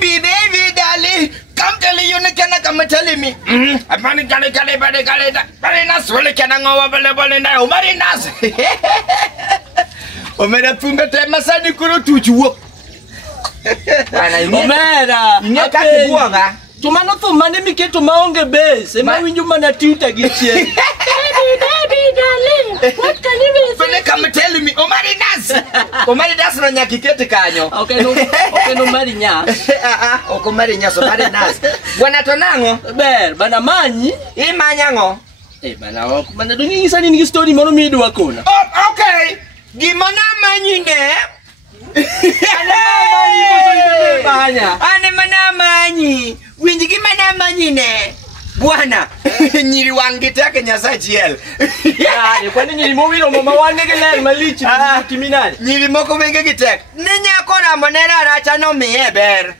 Baby, darling, come tell you can come telling me. I'm running very nice. Really can go available in now. Very nice. Omera Pumba Masani Kuru to you. Omera, Nyaka. Tumano to money me to Maunga base. And my human at you to get here. Daddy, darling, what can you be? Come telling me, Omarinas. Omarinas no Nyaki Canyo. Okay, no Marinas. O Comarinas, Omarinas. Guanatonango, Bear, Banamani, Imanyango. Eh, Banao, doing is any story, Monomi do a corner. Oh, okay. Gimana Manine. Ana manyi winji gimana manyine bwana nyiri wangitaka nyasachiel kwani nyiri mowiro mama wanege ler malichi kiminani nyiri moko wenge gitek ne nyako ramonera aracha no miye ber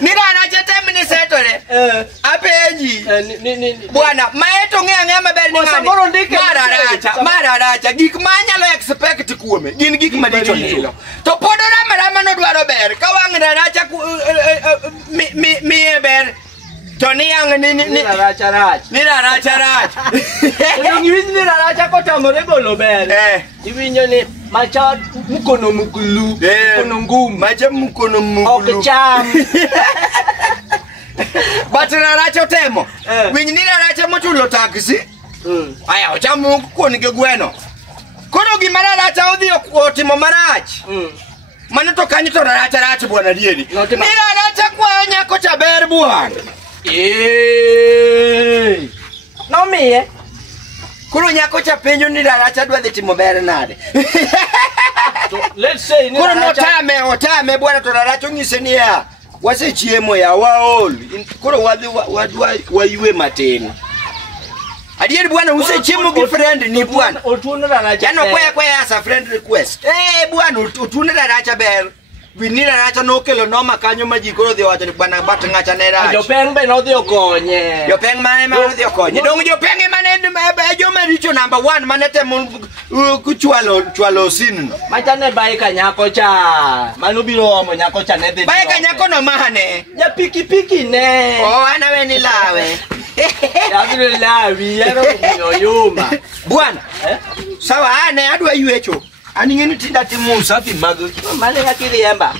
Nira aracha temni setore apenji bwana maeto ng'e maber ni ng'ani mara aracha gik manyalo expect kuome gin gik maricho nilo to podo rama no dwaro ber ka wang' aracha miye ber to ni yang ni aracha rach ngiwinj ni aracha kotamore golo ber iwinjo ni macha mukono mugulu mukono ngum macha mukono mugulu okcham batira racho temo winj ni racha mochulo taxi aya ochamu kuon ge gweno kono gimara racha odhi otimo marach mano to kanyo to racha bwana dieri ni racha kwanya ko chaber bwana no miye kuno nyako cha penjo ni racha dwa dhi timo ber nade let's say ni kuno otame bwana to racha ngise ni ya wase chiemo ya waol kuno wadhi waywe matin adieri bwana use chiemo gi friend ni bwana otuna racha jano kwa as a friend request bwana otuna racha ber Vinira racha no kelo no makanyo majikoro dhi wacho ni bwana bat ngacha ne racha. Jopeng be no dhi okonye. Jopeng mane ma dhi okonye. Dong jopeng mane jo maricho number 1 mane temo kuchwalo sin. Macha ne bai ka nyako cha. Manu biro omo nyako cha ne dhi. Bai ka nyako no mane. Ya piki ne. Oh ana we ni lawe. Ya biro lawi yaro kuyoyuma. Bwana. Sawa ane adwa ywecho. Ani ngeni tinda timu safi mag. Mane yakiri yamba.